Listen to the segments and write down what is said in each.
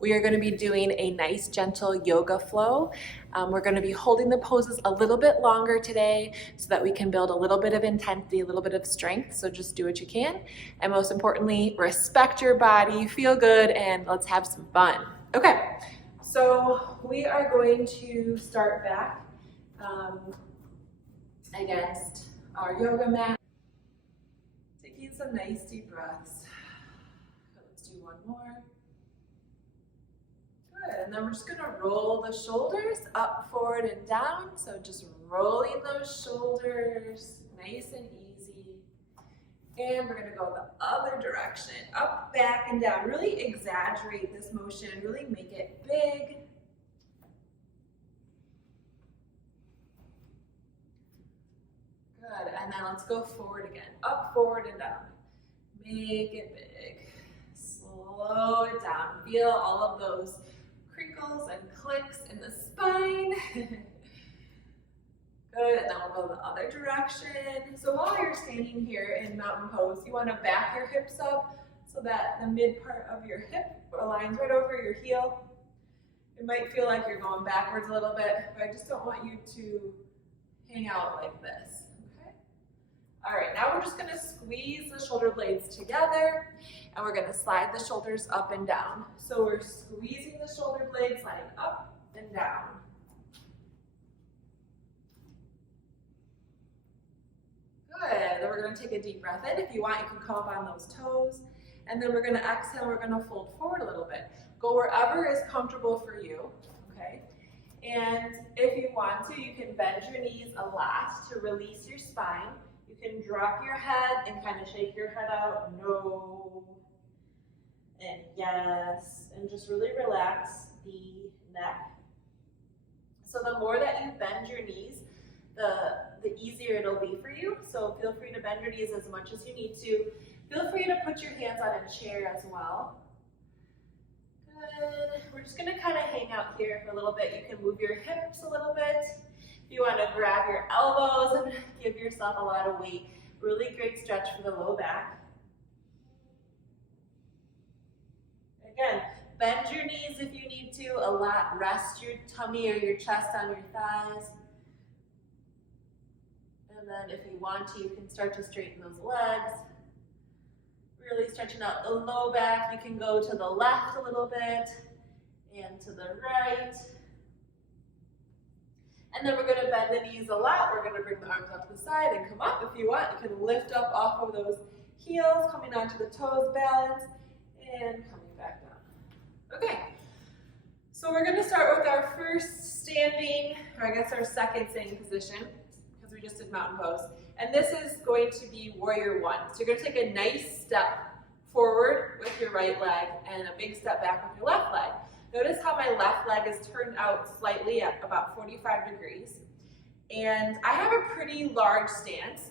we are going to be doing a nice gentle yoga flow. We're going to be holding the poses a little bit longer today so that we can build a little bit of intensity, a little bit of strength. So just do what you can. And most importantly, respect your body, feel good, and let's have some fun. Okay, so we are going to start back against our yoga mat. Taking some nice deep breaths. Let's do one more. Good, and then we're just gonna roll the shoulders up, forward, and down. So just rolling those shoulders, nice and easy. And we're gonna go the other direction, up, back, and down. Really exaggerate this motion, really make it big. Good, and then let's go forward again, up, forward, and down. Make it big. Slow it down. Feel all of those crinkles and clicks in the spine. Good, and then we'll go the other direction. So while you're standing here in mountain pose, you want to back your hips up so that the mid part of your hip aligns right over your heel. It might feel like you're going backwards a little bit, but I just don't want you to hang out like this. All right, now we're just gonna squeeze the shoulder blades together and we're gonna slide the shoulders up and down. So we're squeezing the shoulder blades, sliding up and down. Good, then we're gonna take a deep breath in. If you want, you can come up on those toes. And then we're gonna exhale, we're gonna fold forward a little bit. Go wherever is comfortable for you, okay? And if you want to, you can bend your knees a lot to release your spine. You can drop your head and kind of shake your head out, no, and yes, and just really relax the neck. So the more that you bend your knees, the easier it'll be for you. So feel free to bend your knees as much as you need to. Feel free to put your hands on a chair as well. Good. We're just going to kind of hang out here for a little bit. You can move your hips a little bit. If you want to grab your elbows and give yourself a lot of weight, really great stretch for the low back. Again, bend your knees if you need to a lot. Rest your tummy or your chest on your thighs. And then if you want to, you can start to straighten those legs. Really stretching out the low back. You can go to the left a little bit and to the right. And then we're going to bend the knees a lot. We're going to bring the arms up to the side and come up. If you want, you can lift up off of those heels, coming onto the toes, balance, and coming back down. Okay, so we're going to start with our first standing, or I guess our second standing position, because we just did mountain pose. And this is going to be warrior one. So you're going to take a nice step forward with your right leg and a big step back with your left leg. Notice how my left leg is turned out slightly at about 45 degrees. And I have a pretty large stance.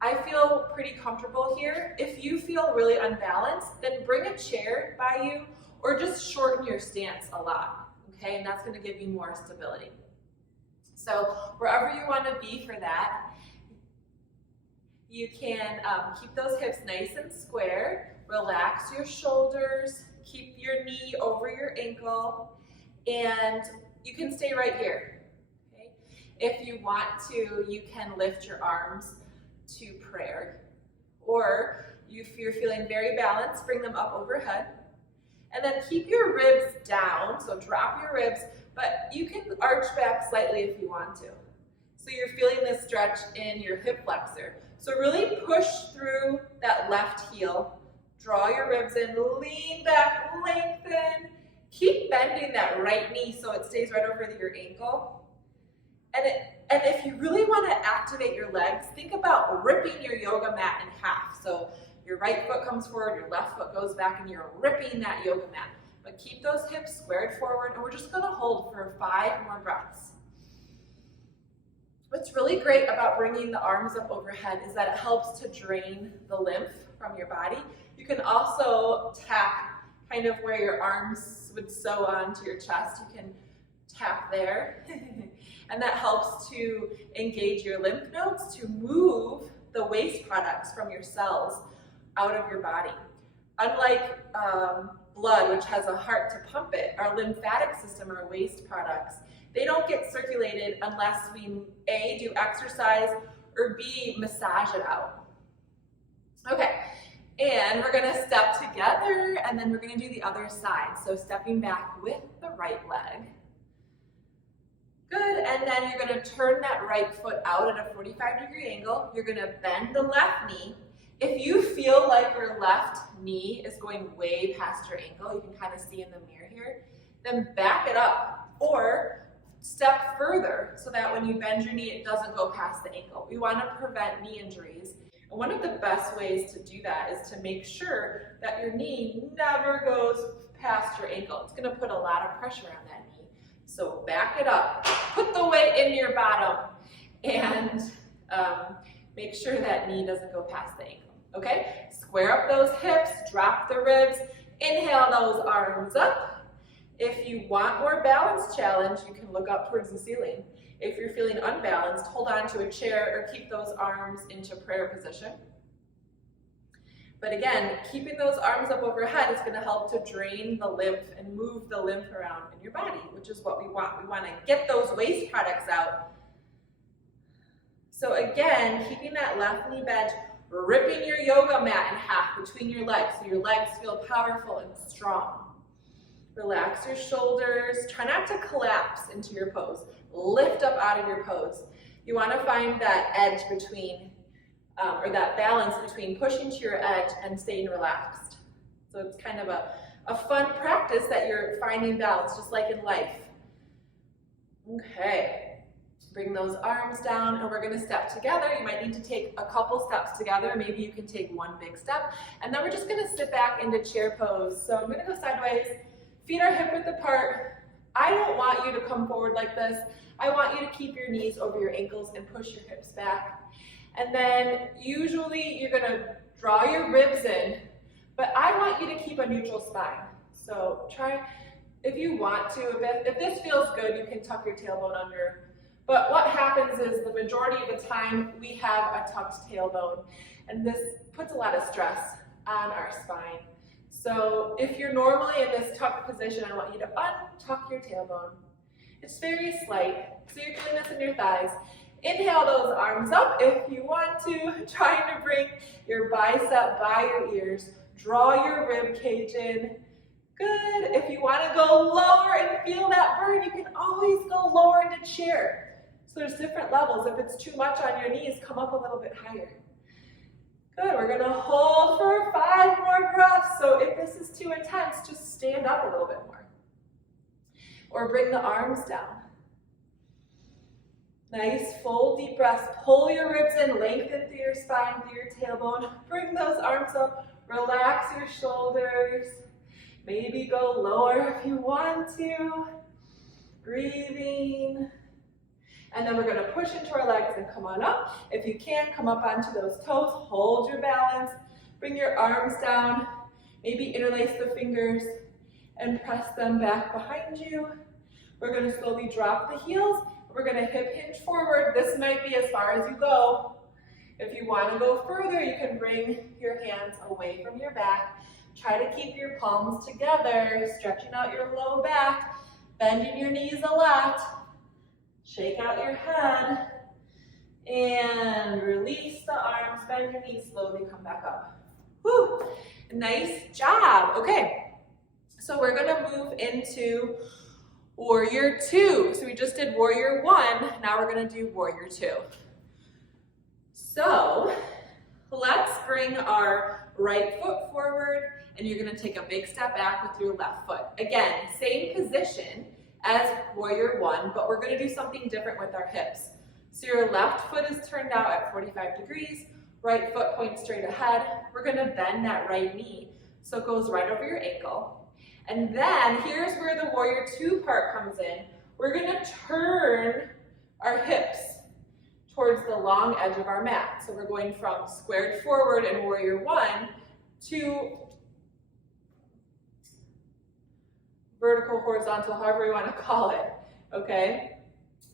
I feel pretty comfortable here. If you feel really unbalanced, then bring a chair by you or just shorten your stance a lot, okay? And that's gonna give you more stability. So wherever you wanna be for that, you can keep those hips nice and square, relax your shoulders, keep your knee over your ankle, and you can stay right here, okay? If you want to, you can lift your arms to prayer, or if you're feeling very balanced, bring them up overhead, and then keep your ribs down, so drop your ribs, but you can arch back slightly if you want to. So you're feeling this stretch in your hip flexor. So really push through that left heel. Draw your ribs in, lean back, lengthen. Keep bending that right knee so it stays right over your ankle. And if you really want to activate your legs, think about ripping your yoga mat in half. So your right foot comes forward, your left foot goes back, and you're ripping that yoga mat. But keep those hips squared forward, and we're just going to hold for 5 more breaths. What's really great about bringing the arms up overhead is that it helps to drain the lymph from your body. You can also tap kind of where your arms would sew onto your chest. You can tap there. And that helps to engage your lymph nodes to move the waste products from your cells out of your body. Unlike blood, which has a heart to pump it, our lymphatic system, our waste products, they don't get circulated unless we A, do exercise, or B, massage it out. Okay, and we're gonna step together, and then we're gonna do the other side. So stepping back with the right leg. Good, and then you're gonna turn that right foot out at a 45-degree angle. You're gonna bend the left knee. If you feel like your left knee is going way past your ankle, you can kind of see in the mirror here, then back it up or step further so that when you bend your knee, it doesn't go past the ankle. We want to prevent knee injuries. And one of the best ways to do that is to make sure that your knee never goes past your ankle. It's going to put a lot of pressure on that knee. So back it up, put the weight in your bottom, and make sure that knee doesn't go past the ankle. Okay, square up those hips, drop the ribs, inhale those arms up. If you want more balance challenge, you can look up towards the ceiling. If you're feeling unbalanced, hold on to a chair or keep those arms into prayer position. But again, keeping those arms up overhead is going to help to drain the lymph and move the lymph around in your body, which is what we want. We want to get those waste products out. So again, keeping that left knee bent, ripping your yoga mat in half between your legs so your legs feel powerful and strong. Relax your shoulders. Try not to collapse into your pose. Lift up out of your pose. You want to find that edge between, or that balance between pushing to your edge and staying relaxed. So it's kind of a fun practice that you're finding balance, just like in life. Okay. Bring those arms down, and we're going to step together. You might need to take a couple steps together. Maybe you can take one big step. And then we're just going to sit back into chair pose. So I'm going to go sideways. Feet are hip width apart. I don't want you to come forward like this. I want you to keep your knees over your ankles and push your hips back. And then usually you're going to draw your ribs in, but I want you to keep a neutral spine. So try, if you want to, if this feels good, you can tuck your tailbone under. But what happens is the majority of the time we have a tucked tailbone, and this puts a lot of stress on our spine. So if you're normally in this tucked position, I want you to untuck your tailbone. It's very slight, so you're feeling this in your thighs. Inhale those arms up if you want to, trying to bring your bicep by your ears. Draw your rib cage in. Good. If you want to go lower and feel that burn, you can always go lower into chair. So there's different levels. If it's too much on your knees, come up a little bit higher. Good, we're gonna hold for 5 more breaths. So if this is too intense, just stand up a little bit more. Or bring the arms down. Nice, full deep breaths. Pull your ribs in, lengthen through your spine, through your tailbone. Bring those arms up, relax your shoulders. Maybe go lower if you want to. Breathing. And then we're going to push into our legs and come on up. If you can, come up onto those toes. Hold your balance. Bring your arms down. Maybe interlace the fingers and press them back behind you. We're going to slowly drop the heels. We're going to hip hinge forward. This might be as far as you go. If you want to go further, you can bring your hands away from your back. Try to keep your palms together, stretching out your low back, bending your knees a lot. Shake out your head and release the arms, bend your knees, slowly come back up. Whew, nice job. Okay, so we're gonna move into Warrior 2. So we just did Warrior 1, now we're gonna do Warrior 2. So let's bring our right foot forward, and you're gonna take a big step back with your left foot. Again, same position as Warrior 1, but we're going to do something different with our hips. So your left foot is turned out at 45 degrees, right foot points straight ahead. We're going to bend that right knee so it goes right over your ankle. And then here's where the Warrior 2 part comes in. We're going to turn our hips towards the long edge of our mat. So we're going from squared forward in Warrior 1 to vertical, horizontal, however you want to call it, okay?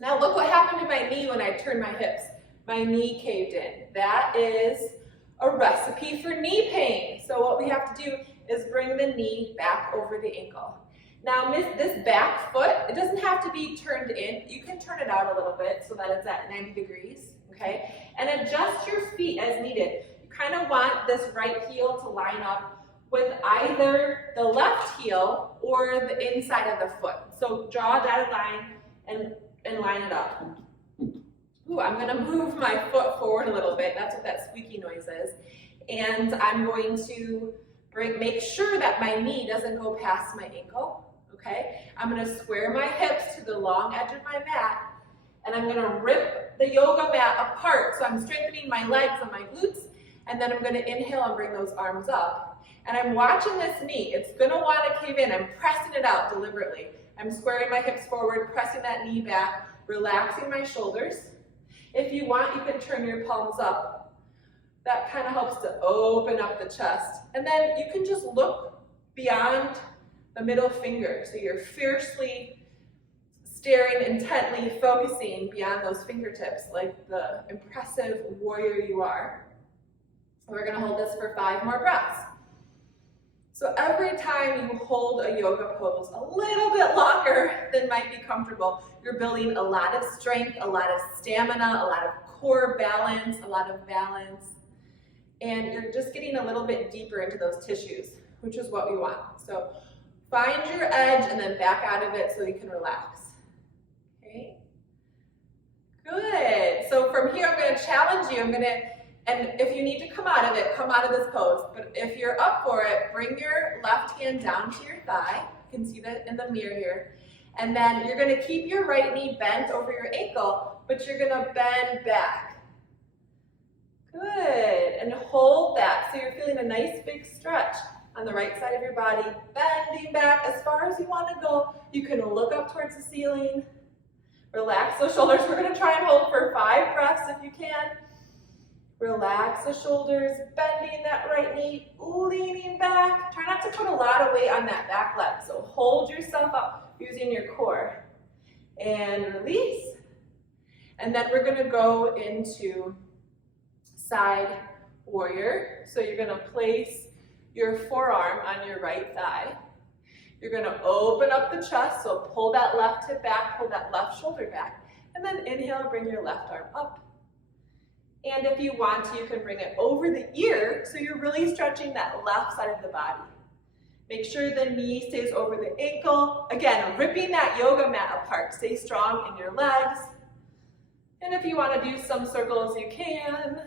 Now look what happened to my knee when I turned my hips. My knee caved in. That is a recipe for knee pain. So what we have to do is bring the knee back over the ankle. Now this back foot, it doesn't have to be turned in. You can turn it out a little bit so that it's at 90 degrees, okay? And adjust your feet as needed. You kind of want this right heel to line up with either the left heel or the inside of the foot. So draw a dotted line and line it up. Ooh, I'm gonna move my foot forward a little bit. That's what that squeaky noise is. And I'm going to make sure that my knee doesn't go past my ankle, okay? I'm gonna square my hips to the long edge of my mat, and I'm gonna rip the yoga mat apart. So I'm strengthening my legs and my glutes, and then I'm gonna inhale and bring those arms up. And I'm watching this knee. It's gonna wanna cave in. I'm pressing it out deliberately. I'm squaring my hips forward, pressing that knee back, relaxing my shoulders. If you want, you can turn your palms up. That kind of helps to open up the chest. And then you can just look beyond the middle finger. So you're fiercely staring intently, focusing beyond those fingertips like the impressive warrior you are. We're gonna hold this for 5 more breaths. So every time you hold a yoga pose a little bit longer than might be comfortable, you're building a lot of strength, a lot of stamina, a lot of core balance, a lot of balance, and you're just getting a little bit deeper into those tissues, which is what we want. So find your edge and then back out of it so you can relax. Okay? Good. So from here, I'm gonna challenge you. And if you need to come out of it, come out of this pose. But if you're up for it, bring your left hand down to your thigh. You can see that in the mirror here. And then you're gonna keep your right knee bent over your ankle, but you're gonna bend back. Good, and hold that. So you're feeling a nice big stretch on the right side of your body, bending back as far as you wanna go. You can look up towards the ceiling. Relax those shoulders. We're gonna try and hold for 5 breaths if you can. Relax the shoulders, bending that right knee, leaning back. Try not to put a lot of weight on that back leg. So hold yourself up using your core. And release. And then we're gonna go into side warrior. So you're gonna place your forearm on your right thigh. You're gonna open up the chest, so pull that left hip back, pull that left shoulder back. And then inhale, bring your left arm up. And if you want to, you can bring it over the ear, so you're really stretching that left side of the body. Make sure the knee stays over the ankle. Again, ripping that yoga mat apart. Stay strong in your legs. And if you want to do some circles, you can.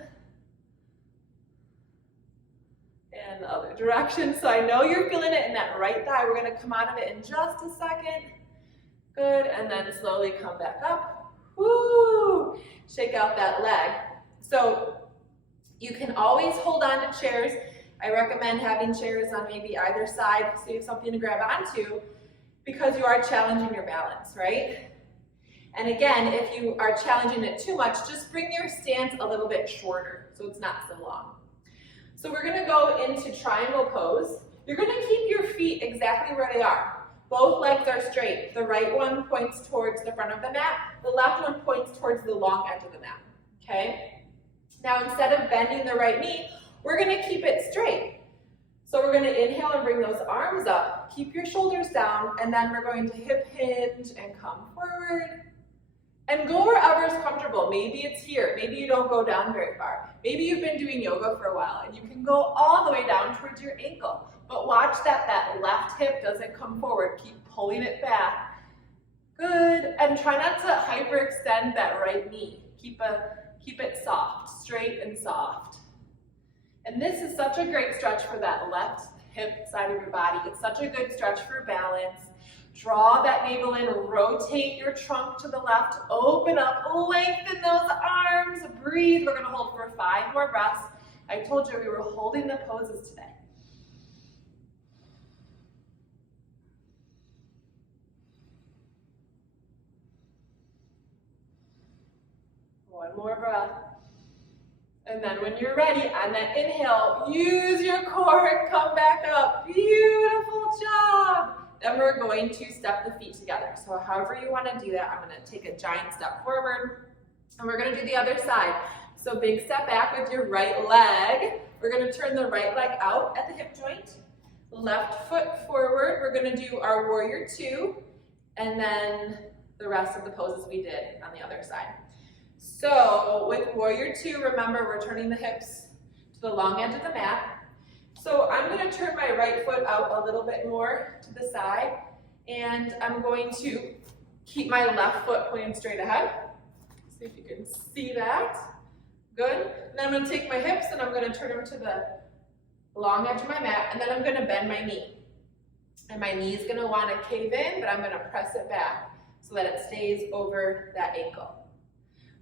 And the other direction. So I know you're feeling it in that right thigh. We're going to come out of it in just a second. Good, and then slowly come back up. Woo! Shake out that leg. So you can always hold on to chairs. I recommend having chairs on maybe either side so you have something to grab onto because you are challenging your balance, right? And again, if you are challenging it too much, just bring your stance a little bit shorter so it's not so long. So we're gonna go into triangle pose. You're gonna keep your feet exactly where they are. Both legs are straight. The right one points towards the front of the mat. The left one points towards the long edge of the mat, okay? Now, instead of bending the right knee, we're gonna keep it straight. So we're gonna inhale and bring those arms up, keep your shoulders down, and then we're going to hip hinge and come forward. And go wherever's comfortable. Maybe it's here, maybe you don't go down very far. Maybe you've been doing yoga for a while and you can go all the way down towards your ankle. But watch that left hip doesn't come forward. Keep pulling it back. Good, and try not to hyperextend that right knee. Keep it soft, straight and soft. And this is such a great stretch for that left hip side of your body. It's such a good stretch for balance. Draw that navel in, rotate your trunk to the left, open up, lengthen those arms, breathe. We're gonna hold for 5 more breaths. I told you we were holding the poses today. One more breath. And then when you're ready, on that inhale, use your core and come back up. Beautiful job. Then we're going to step the feet together. So however you want to do that, I'm going to take a giant step forward. And we're going to do the other side. So big step back with your right leg. We're going to turn the right leg out at the hip joint. Left foot forward. We're gonna do our warrior two, and then the rest of the poses we did on the other side. So with warrior two, remember we're turning the hips to the long edge of the mat. So I'm gonna turn my right foot out a little bit more to the side, and I'm going to keep my left foot pointed straight ahead. See if you can see that. Good. And then I'm gonna take my hips and I'm gonna turn them to the long edge of my mat, and then I'm gonna bend my knee. And my knee is gonna wanna cave in, but I'm gonna press it back so that it stays over that ankle.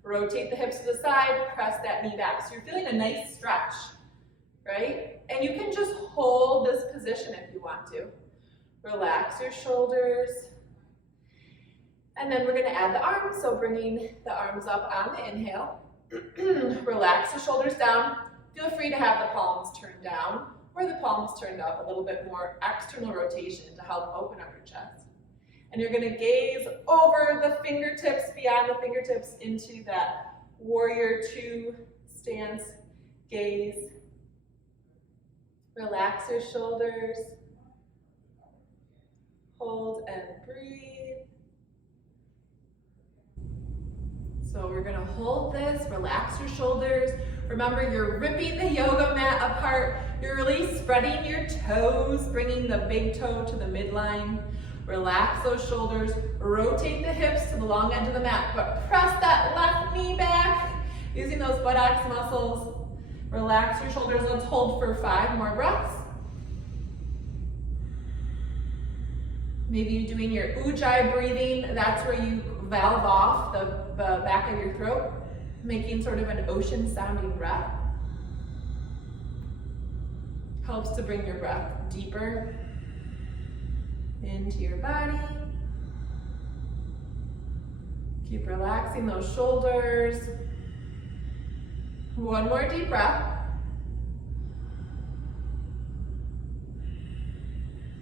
Rotate the hips to the side, press that knee back. So you're feeling a nice stretch, right? And you can just hold this position if you want to. Relax your shoulders. And then we're gonna add the arms, so bringing the arms up on the inhale. Relax the shoulders down. Feel free to have the palms turned down or the palms turned up, a little bit more external rotation to help open up your chest. And you're gonna gaze over the fingertips, beyond the fingertips, into that warrior two stance. Gaze. Relax your shoulders. Hold and breathe. So we're gonna hold this, relax your shoulders. Remember, you're ripping the yoga mat apart. You're really spreading your toes, bringing the big toe to the midline. Relax those shoulders, rotate the hips to the long edge of the mat, but press that left knee back, using those buttocks muscles. Relax your shoulders. Let's hold for 5 more breaths. Maybe you're doing your ujjayi breathing. That's where you valve off the back of your throat, making sort of an ocean sounding breath. Helps to bring your breath deeper into your body. Keep relaxing those shoulders. One more deep breath.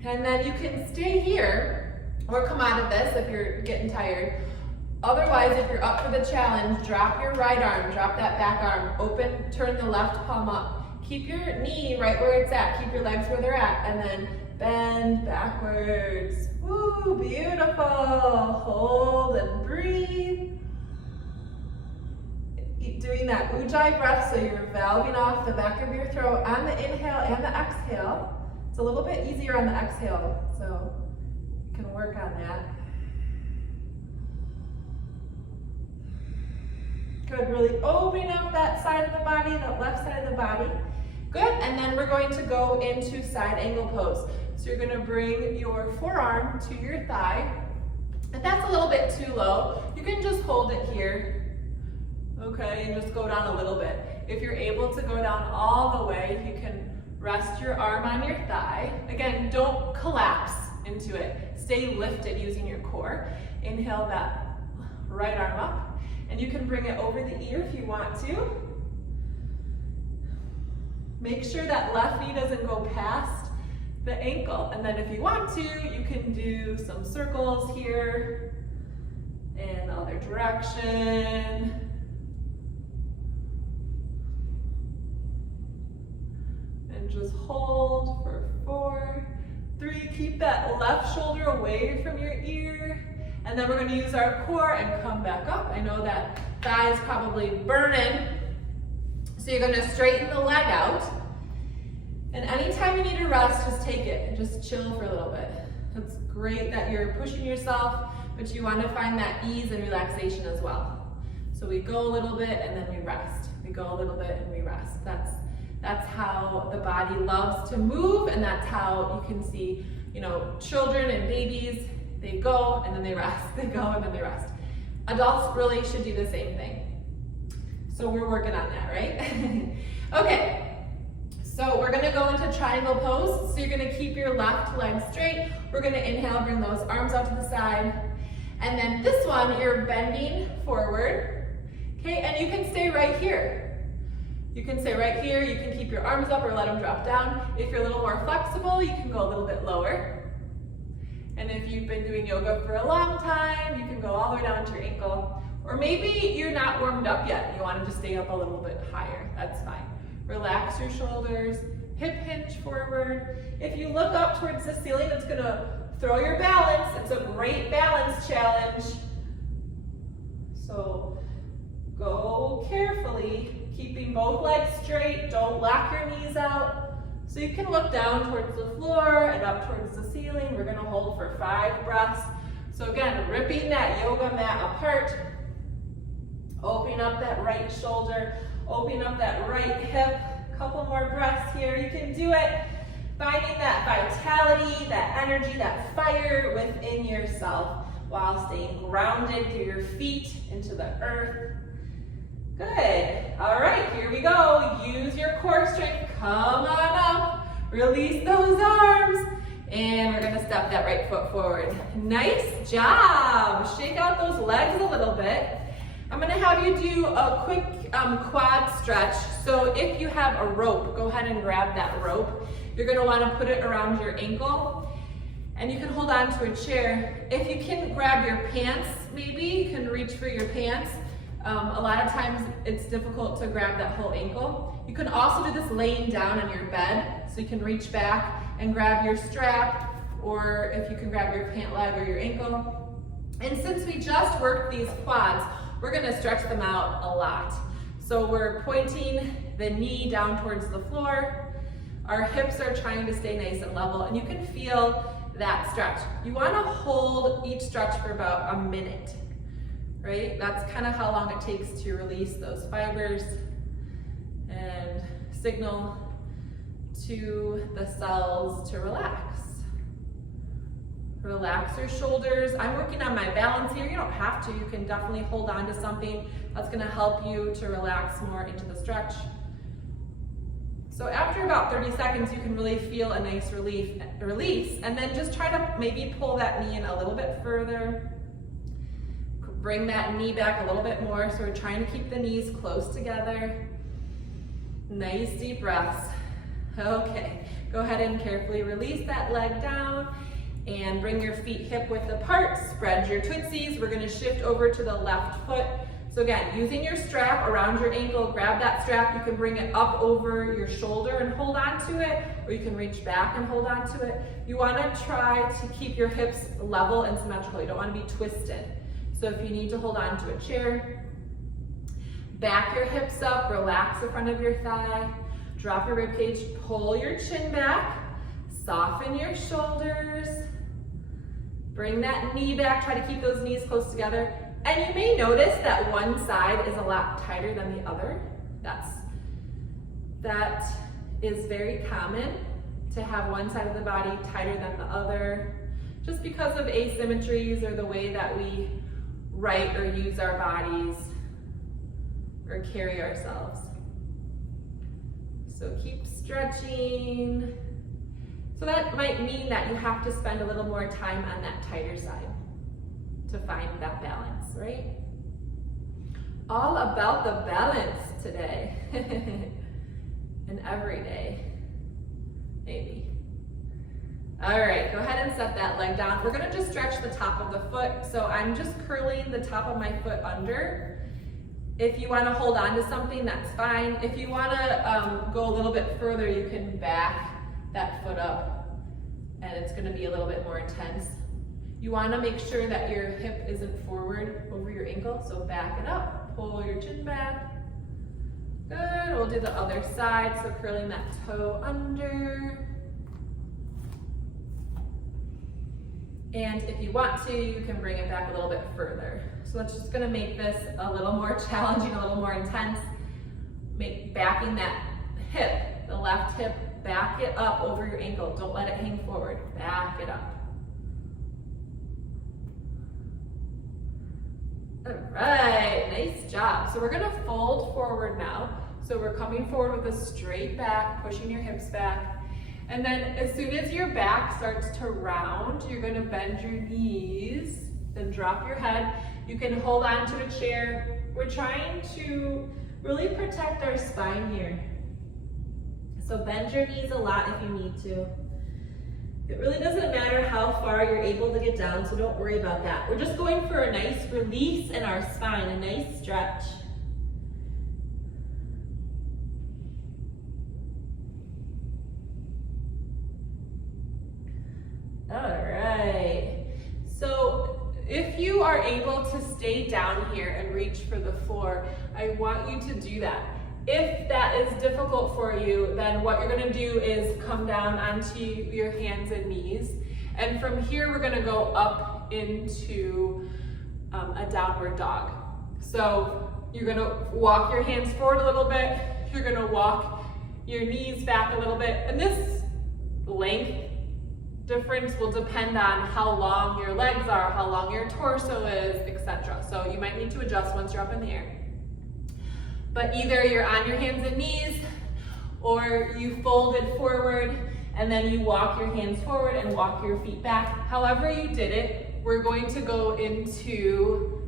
And then you can stay here or come out of this if you're getting tired. Otherwise, if you're up for the challenge, drop your right arm, drop that back arm, open, turn the left palm up. Keep your knee right where it's at, keep your legs where they're at, and then bend backwards. Woo, beautiful. Hold and breathe. Keep doing that ujjayi breath, so you're valving off the back of your throat on the inhale and the exhale. It's a little bit easier on the exhale, so you can work on that. Good, really opening up that side of the body, that left side of the body. Good, and then we're going to go into side angle pose. So you're gonna bring your forearm to your thigh. If that's a little bit too low, you can just hold it here, okay, and just go down a little bit. If you're able to go down all the way, you can rest your arm on your thigh. Again, don't collapse into it. Stay lifted using your core. Inhale that right arm up, and you can bring it over the ear if you want to. Make sure that left knee doesn't go past the ankle. And then if you want to, you can do some circles here in the other direction. And just hold for 4, 3. Keep that left shoulder away from your ear. And then we're going to use our core and come back up. I know that thigh is probably burning. So you're going to straighten the leg out. And anytime you need to rest, just take it and just chill for a little bit. It's great that you're pushing yourself, but you want to find that ease and relaxation as well. So we go a little bit and then we rest. We go a little bit and we rest. That's how the body loves to move, and that's how you can see, children and babies, they go and then they rest. They go and then they rest. Adults really should do the same thing. So we're working on that, right? Okay. So we're gonna go into triangle pose. So you're gonna keep your left leg straight. We're gonna inhale, bring those arms out to the side. And then this one, you're bending forward. Okay, and you can stay right here. You can stay right here. You can keep your arms up or let them drop down. If you're a little more flexible, you can go a little bit lower. And if you've been doing yoga for a long time, you can go all the way down to your ankle. Or maybe you're not warmed up yet. You want to just stay up a little bit higher. That's fine. Relax your shoulders, hip hinge forward. If you look up towards the ceiling, it's gonna throw your balance. It's a great balance challenge. So go carefully, keeping both legs straight. Don't lock your knees out. So you can look down towards the floor and up towards the ceiling. We're gonna hold for 5 breaths. So again, ripping that yoga mat apart. Opening up that right shoulder, opening up that right hip. Couple more breaths here. You can do it. Finding that vitality, that energy, that fire within yourself while staying grounded through your feet into the earth. Good. All right, here we go. Use your core strength. Come on up. Release those arms. And we're gonna step that right foot forward. Nice job. Shake out those legs a little bit. I'm gonna have you do a quick quad stretch. So if you have a rope, go ahead and grab that rope. You're gonna wanna put it around your ankle and you can hold on to a chair. If you can grab your pants, maybe you can reach for your pants. A lot of times it's difficult to grab that whole ankle. You can also do this laying down on your bed. So you can reach back and grab your strap, or if you can grab your pant leg or your ankle. And since we just worked these quads, we're gonna stretch them out a lot. So we're pointing the knee down towards the floor. Our hips are trying to stay nice and level, and you can feel that stretch. You wanna hold each stretch for about a minute, right? That's kind of how long it takes to release those fibers and signal to the cells to relax. Relax your shoulders. I'm working on my balance here. You don't have to. You can definitely hold on to something that's going to help you to relax more into the stretch. So after about 30 seconds, you can really feel a nice release, and then just try to maybe pull that knee in a little bit further. Bring that knee back a little bit more. So we're trying to keep the knees close together. Nice deep breaths. Okay, go ahead and carefully release that leg down and bring your feet hip width apart. Spread your tootsies. We're gonna shift over to the left foot. So again, using your strap around your ankle, grab that strap. You can bring it up over your shoulder and hold on to it, or you can reach back and hold on to it. You wanna try to keep your hips level and symmetrical. You don't wanna be twisted. So if you need to hold on to a chair, back your hips up, relax the front of your thigh, drop your ribcage, pull your chin back, soften your shoulders, bring that knee back, try to keep those knees close together. And you may notice that one side is a lot tighter than the other. That is very common, to have one side of the body tighter than the other, just because of asymmetries or the way that we write or use our bodies or carry ourselves. So keep stretching. So that might mean that you have to spend a little more time on that tighter side to find that balance, right? All about the balance today. And every day, maybe. All right, go ahead and set that leg down. We're gonna just stretch the top of the foot. So I'm just curling the top of my foot under. If you wanna hold on to something, that's fine. If you wanna go a little bit further, you can back that foot up, and it's gonna be a little bit more intense. You wanna make sure that your hip isn't forward over your ankle, so back it up, pull your chin back. Good, we'll do the other side, so curling that toe under. And if you want to, you can bring it back a little bit further. So that's just gonna make this a little more challenging, a little more intense. Backing that hip, the left hip, back it up over your ankle. Don't let it hang forward, back it up. All right, nice job. So we're gonna fold forward now. So we're coming forward with a straight back, pushing your hips back. And then as soon as your back starts to round, you're gonna bend your knees, then drop your head. You can hold on to a chair. We're trying to really protect our spine here. So bend your knees a lot if you need to. It really doesn't matter how far you're able to get down, so don't worry about that. We're just going for a nice release in our spine, a nice stretch. are able to stay down here and reach for the floor, I want you to do that. If that is difficult for you, then what you're gonna do is come down onto your hands and knees. And from here, we're gonna go up into a downward dog. So you're gonna walk your hands forward a little bit. You're gonna walk your knees back a little bit. And this length difference will depend on how long your legs are, how long your torso is, etc. So you might need to adjust once you're up in the air. But either you're on your hands and knees, or you fold it forward, and then you walk your hands forward and walk your feet back. However you did it, we're going to go into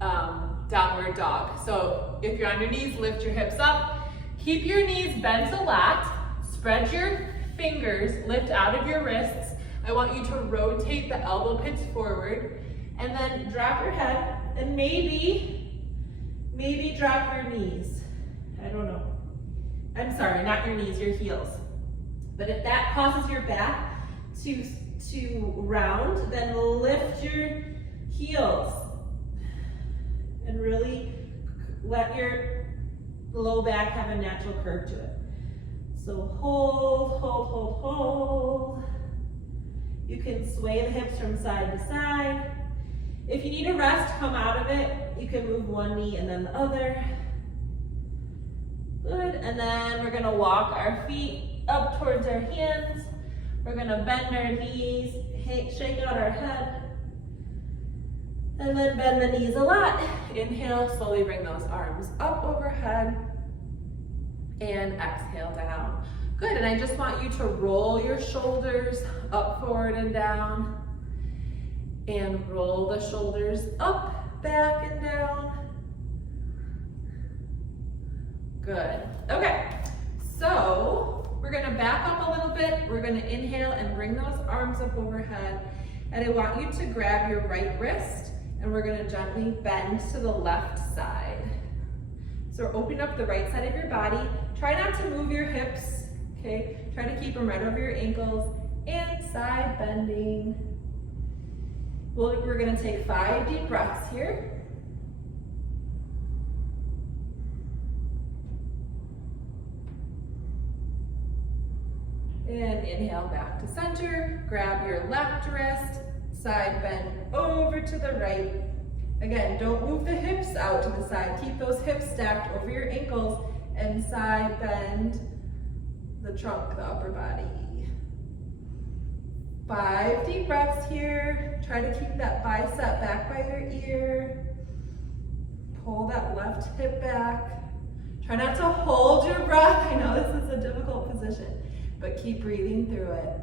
downward dog. So if you're on your knees, lift your hips up. Keep your knees bent a lot. Spread your fingers, lift out of your wrists. I want you to rotate the elbow pits forward, and then drop your head, and maybe drop your knees. I don't know. I'm sorry, not your knees, your heels. But if that causes your back to round, then lift your heels and really let your low back have a natural curve to it. So hold, hold, hold, hold. You can sway the hips from side to side. If you need a rest, come out of it. You can move one knee and then the other. Good, and then we're gonna walk our feet up towards our hands. We're gonna bend our knees, shake out our head, and then bend the knees a lot. Inhale, slowly bring those arms up overhead, and exhale down. Good, and I just want you to roll your shoulders up, forward, and down, and roll the shoulders up, back, and down. Good. Okay, so we're gonna back up a little bit. We're gonna inhale and bring those arms up overhead. And I want you to grab your right wrist, and we're gonna gently bend to the left side. So we're opening up the right side of your body. Try not to move your hips, okay? Try to keep them right over your ankles, and side bending. We're gonna take 5 deep breaths here. And inhale back to center. Grab your left wrist, side bend over to the right. Again, don't move the hips out to the side. Keep those hips stacked over your ankles, and side bend the trunk, the upper body. 5 deep breaths here. Try to keep that bicep back by your ear. Pull that left hip back. Try not to hold your breath. I know this is a difficult position, but keep breathing through it.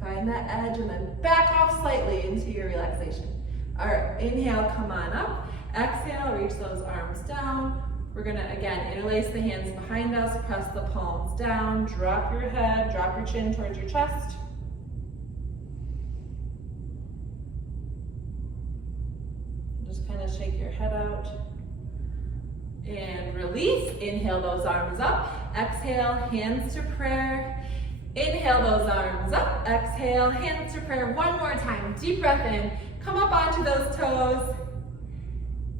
Find that edge and then back off slightly into your relaxation. All right, inhale, come on up. Exhale, reach those arms down. We're gonna, again, interlace the hands behind us, press the palms down, drop your head, drop your chin towards your chest. Just kind of shake your head out. And release, inhale those arms up. Exhale, hands to prayer. Inhale those arms up. Exhale, hands to prayer. One more time, deep breath in. Come up onto those toes.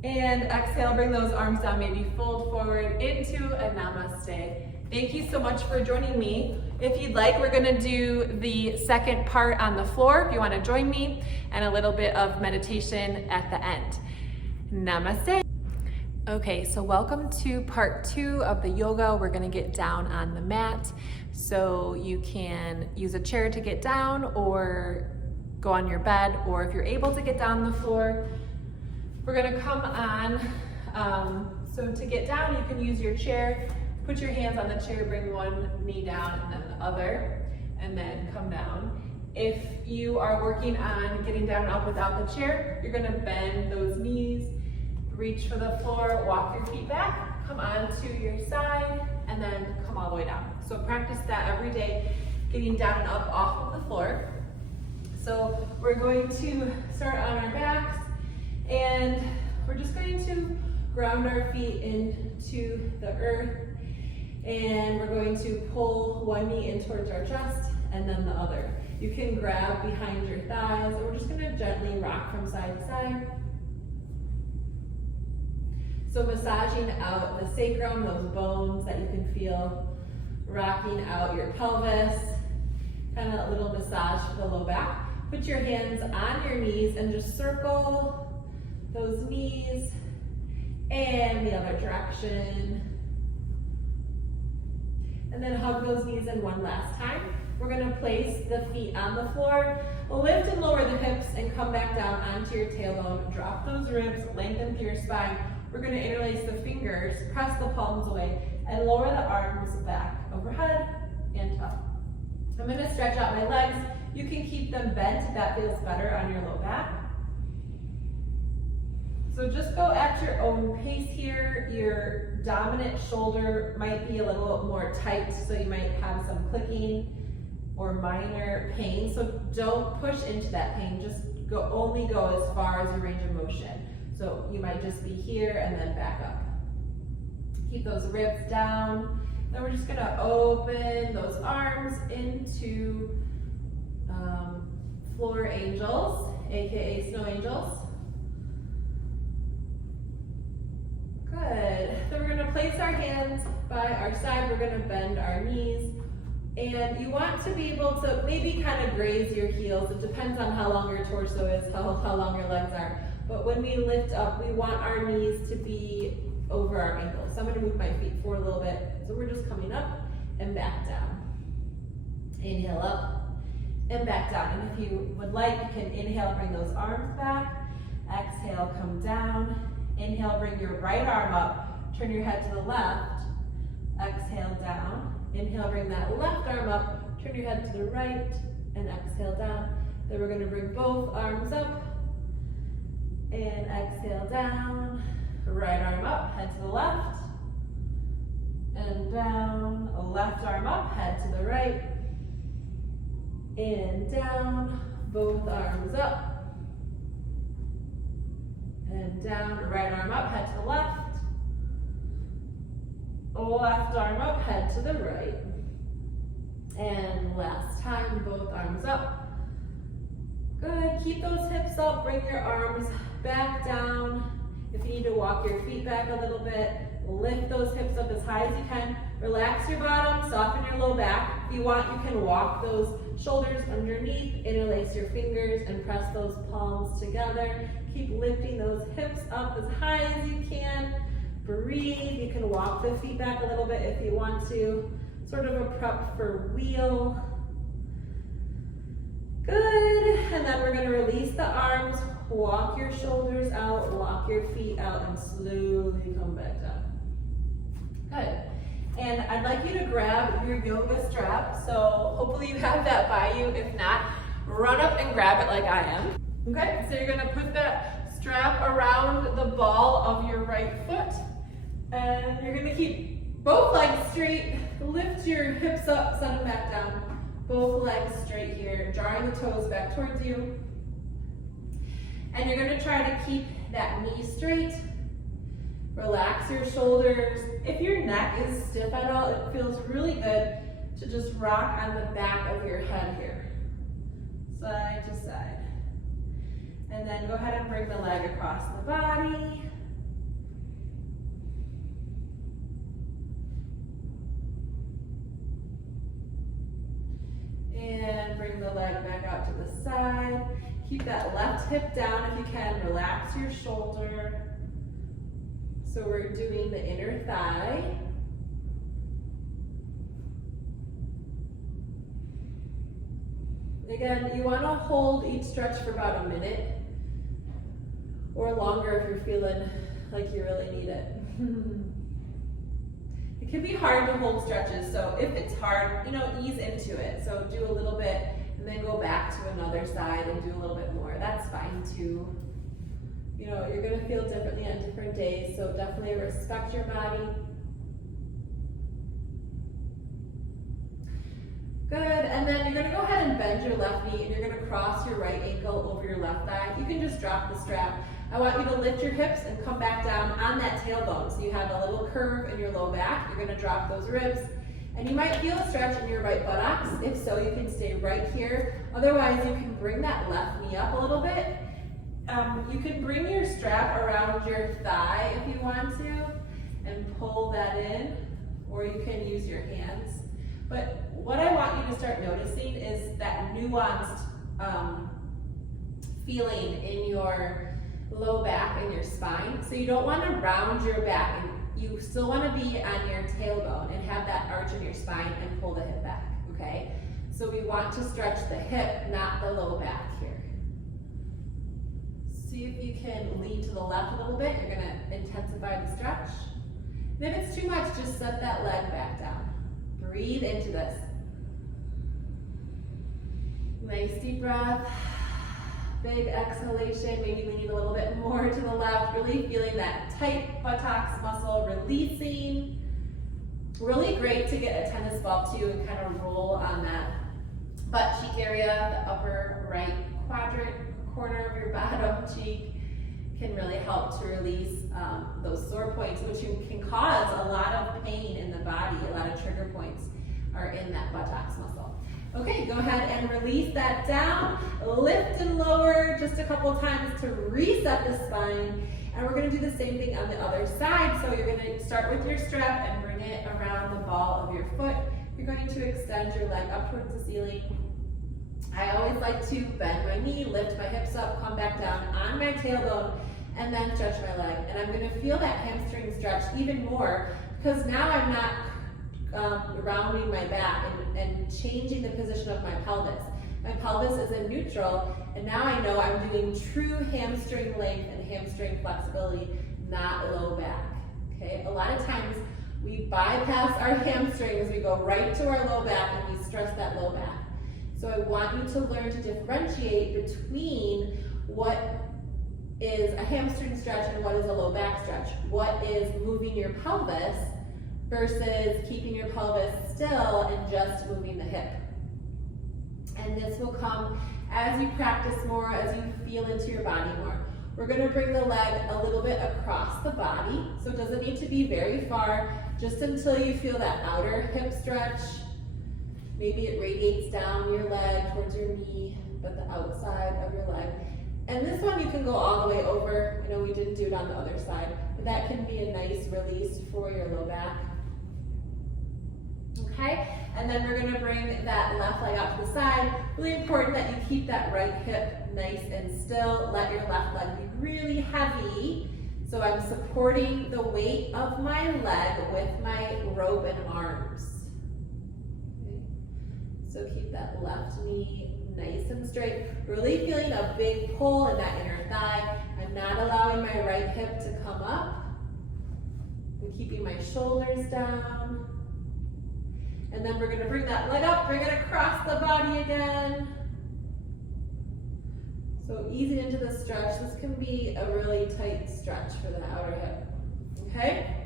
And exhale, bring those arms down, maybe fold forward into a namaste. Thank you so much for joining me. If you'd like, we're gonna do the second part on the floor, if you wanna join me, and a little bit of meditation at the end. Namaste. Okay, so welcome to part 2 of the yoga. We're gonna get down on the mat. So you can use a chair to get down, or go on your bed, or if you're able to get down on the floor, we're gonna come on. So to get down, you can use your chair. Put your hands on the chair, bring one knee down and then the other, and then come down. If you are working on getting down and up without the chair, you're gonna bend those knees, reach for the floor, walk your feet back, come on to your side, and then come all the way down. So practice that every day, getting down and up off of the floor. So we're going to start on our backs, and we're just going to ground our feet into the earth, and we're going to pull one knee in towards our chest and then the other. You can grab behind your thighs, or we're just gonna gently rock from side to side. So massaging out the sacrum, those bones that you can feel, rocking out your pelvis, kind of a little massage to the low back. Put your hands on your knees and just circle those knees and the other direction. And then hug those knees in one last time. We're gonna place the feet on the floor, lift and lower the hips, and come back down onto your tailbone. Drop those ribs, lengthen through your spine. We're gonna interlace the fingers, press the palms away, and lower the arms back, overhead and up. I'm gonna stretch out my legs. You can keep them bent if that feels better on your low back. So just go at your own pace here. Your dominant shoulder might be a little more tight, so you might have some clicking or minor pain. So don't push into that pain. Just only go as far as your range of motion. So you might just be here and then back up. Keep those ribs down. Then we're just gonna open those arms into floor angels, AKA snow angels. Good. Then we're gonna place our hands by our side. We're gonna bend our knees. And you want to be able to maybe kind of graze your heels. It depends on how long your torso is, how long your legs are. But when we lift up, we want our knees to be over our ankles. So I'm gonna move my feet forward a little bit. So we're just coming up and back down. Inhale up and back down. And if you would like, you can inhale, bring those arms back. Exhale, come down. Inhale, bring your right arm up. Turn your head to the left. Exhale, down. Inhale, bring that left arm up. Turn your head to the right and exhale down. Then we're gonna bring both arms up and exhale down. Right arm up, head to the left and down. Left arm up, head to the right and down. Both arms up and down. Right arm up, head to the left. Left arm up, head to the right. And last time, both arms up. Good, keep those hips up, bring your arms back down. If you need to walk your feet back a little bit, lift those hips up as high as you can. Relax your bottom, soften your low back. If you want, you can walk those shoulders underneath, interlace your fingers, and press those palms together. Keep lifting those hips up as high as you can. Breathe. You can walk the feet back a little bit if you want to. Sort of a prep for wheel. Good. And then we're going to release the arms. Walk your shoulders out. Walk your feet out and slowly come back down. Good. And I'd like you to grab your yoga strap. So hopefully you have that by you. If not, run up and grab it like I am. Okay. So you're going to put that strap around the ball of your right foot. And you're gonna keep both legs straight, lift your hips up, send them back down. Both legs straight here, drawing the toes back towards you. And you're gonna try to keep that knee straight. Relax your shoulders. If your neck is stiff at all, it feels really good to just rock on the back of your head here. Side to side. And then go ahead and bring the leg across the body. And bring the leg back out to the side. Keep that left hip down if you can. Relax your shoulder. So we're doing the inner thigh. Again, you want to hold each stretch for about a minute or longer if you're feeling like you really need it. It can be hard to hold stretches, so if it's hard, ease into it. So do a little bit and then go back to another side and do a little bit more. That's fine too. You're gonna feel differently on different days, so definitely respect your body. Good, and then you're gonna go ahead and bend your left knee and you're gonna cross your right ankle over your left thigh. You can just drop the strap. I want you to lift your hips and come back down on that tailbone. So you have a little curve in your low back. You're gonna drop those ribs And you might feel a stretch in your right buttocks. If so, you can stay right here. Otherwise, you can bring that left knee up a little bit. You can bring your strap around your thigh if you want to and pull that in, or you can use your hands. But what I want you to start noticing is that nuanced feeling in your low back and your spine. So you don't want to round your back. You still want to be on your tailbone and have that arch in your spine and pull the hip back, okay? So we want to stretch the hip, not the low back here. See if you can lean to the left a little bit. You're going to intensify the stretch. And if it's too much, just set that leg back down. Breathe into this. Nice deep breath. Big exhalation, maybe leaning a little bit more to the left, really feeling that tight buttocks muscle releasing. Really great to get a tennis ball too and kind of roll on that butt cheek area, the upper right quadrant corner of your bottom cheek can really help to release those sore points, which can cause a lot of pain in the body. A lot of trigger points are in that buttocks muscle. Okay, go ahead and release that down. Lift and lower just a couple times to reset the spine. And we're going to do the same thing on the other side. So you're going to start with your strap and bring it around the ball of your foot. You're going to extend your leg up towards the ceiling. I always like to bend my knee, lift my hips up, come back down on my tailbone, and then stretch my leg. And I'm going to feel that hamstring stretch even more because now I'm not rounding my back and changing the position of my pelvis. My pelvis is in neutral, and now I know I'm doing true hamstring length and hamstring flexibility, not low back. Okay, a lot of times we bypass our hamstrings, we go right to our low back and we stress that low back. So I want you to learn to differentiate between what is a hamstring stretch and what is a low back stretch. What is moving your pelvis versus keeping your pelvis still and just moving the hip. And this will come as you practice more, as you feel into your body more. We're going to bring the leg a little bit across the body, so it doesn't need to be very far, just until you feel that outer hip stretch. Maybe it radiates down your leg towards your knee, but the outside of your leg. And this one you can go all the way over. I know we didn't do it on the other side, but that can be a nice release for your low back. Okay, and then we're going to bring that left leg out to the side. Really important that you keep that right hip nice and still. Let your left leg be really heavy. So I'm supporting the weight of my leg with my rope and arms. Okay. So keep that left knee nice and straight. Really feeling a big pull in that inner thigh. I'm not allowing my right hip to come up. I'm keeping my shoulders down. And then we're going to bring that leg up, bring it across the body again. So easing into the stretch. This can be a really tight stretch for the outer hip. Okay?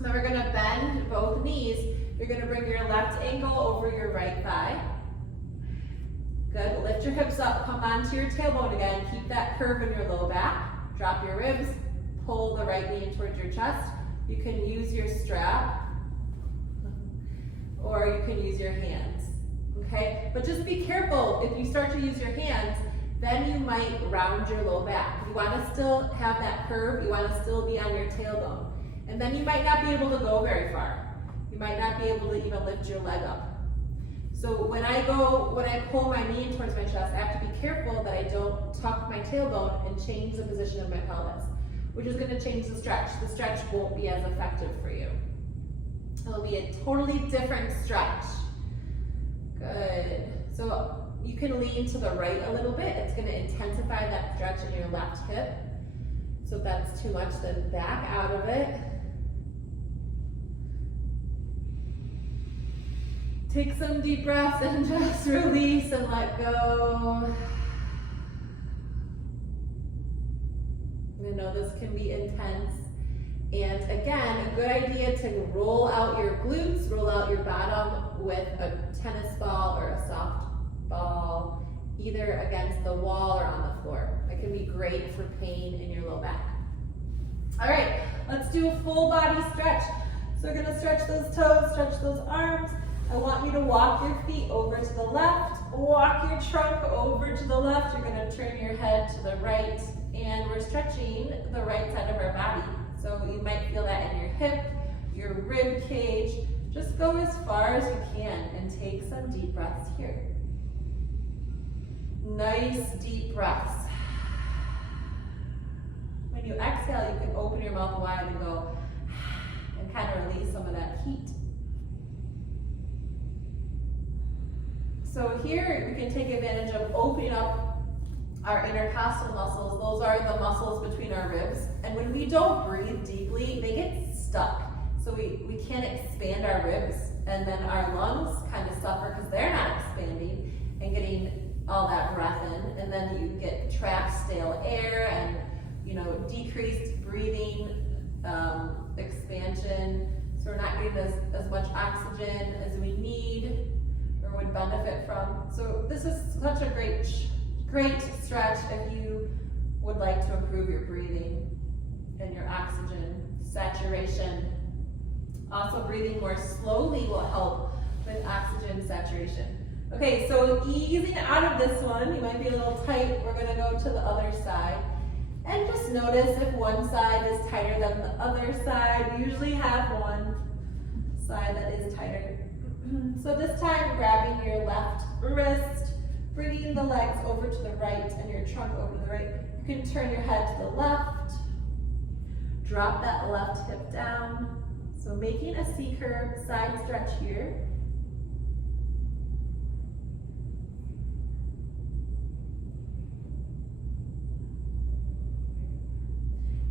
Then we're going to bend both knees. You're going to bring your left ankle over your right thigh. Good. Lift your hips up, come onto your tailbone again. Keep that curve in your low back. Drop your ribs, pull the right knee in towards your chest. You can use your strap, or you can use your hands, okay? But just be careful, if you start to use your hands, then you might round your low back. You wanna still have that curve, you wanna still be on your tailbone. And then you might not be able to go very far. You might not be able to even lift your leg up. So when I pull my knee in towards my chest, I have to be careful that I don't tuck my tailbone and change the position of my pelvis, which is gonna change the stretch. The stretch won't be as effective for you. It'll be a totally different stretch. Good. So you can lean to the right a little bit. It's going to intensify that stretch in your left hip. So if that's too much, then back out of it. Take some deep breaths and just release and let go. I know this can be intense. And again, a good idea to roll out your glutes, roll out your bottom with a tennis ball or a soft ball, either against the wall or on the floor. That can be great for pain in your low back. All right, let's do a full body stretch. So we're gonna stretch those toes, stretch those arms. I want you to walk your feet over to the left, walk your trunk over to the left. You're gonna turn your head to the right, and we're stretching the right side of our body. So you might feel that in your hip, your rib cage. Just go as far as you can and take some deep breaths here. Nice deep breaths. When you exhale, you can open your mouth wide and go, and kind of release some of that heat. So here we can take advantage of opening up our intercostal muscles. Those are the muscles between our ribs. And when we don't breathe deeply, they get stuck. So we can't expand our ribs, and then our lungs kind of suffer because they're not expanding and getting all that breath in. And then you get trapped stale air and decreased breathing, expansion. So we're not getting as much oxygen as we need or would benefit from. So this is such a great stretch if you would like to improve your breathing and your oxygen saturation. Also, breathing more slowly will help with oxygen saturation. Okay, so easing out of this one, you might be a little tight. We're gonna go to the other side. And just notice if one side is tighter than the other side. We usually have one side that is tighter. So this time, grabbing your left wrist, bringing the legs over to the right and your trunk over to the right. You can turn your head to the left. Drop that left hip down. So making a C-curve side stretch here.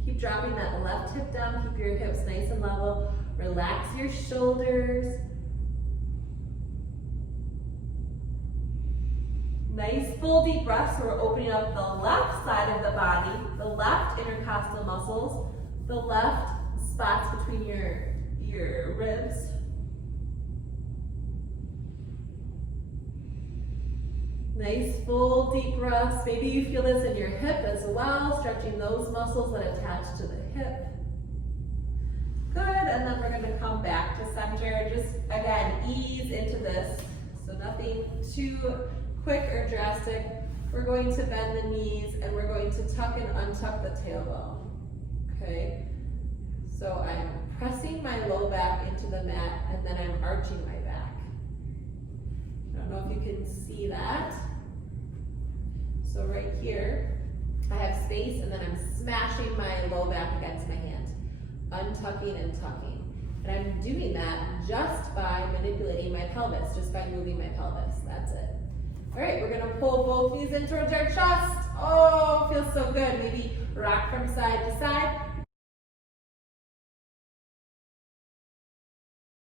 Keep dropping that left hip down, keep your hips nice and level. Relax your shoulders. Nice full deep breaths. So we're opening up the left side of the body, the left intercostal muscles, the left spots between your ribs. Nice full deep breaths. Maybe you feel this in your hip as well, stretching those muscles that attach to the hip. Good, and then we're gonna come back to center. Just, again, ease into this. So nothing too quick or drastic. We're going to bend the knees and we're going to tuck and untuck the tailbone, okay? So I'm pressing my low back into the mat and then I'm arching my back. I don't know if you can see that. So right here, I have space and then I'm smashing my low back against my hand, untucking and tucking. And I'm doing that just by manipulating my pelvis, just by moving my pelvis, that's it. All right, we're gonna pull both knees in towards our chest. Oh, feels so good. Maybe rock from side to side.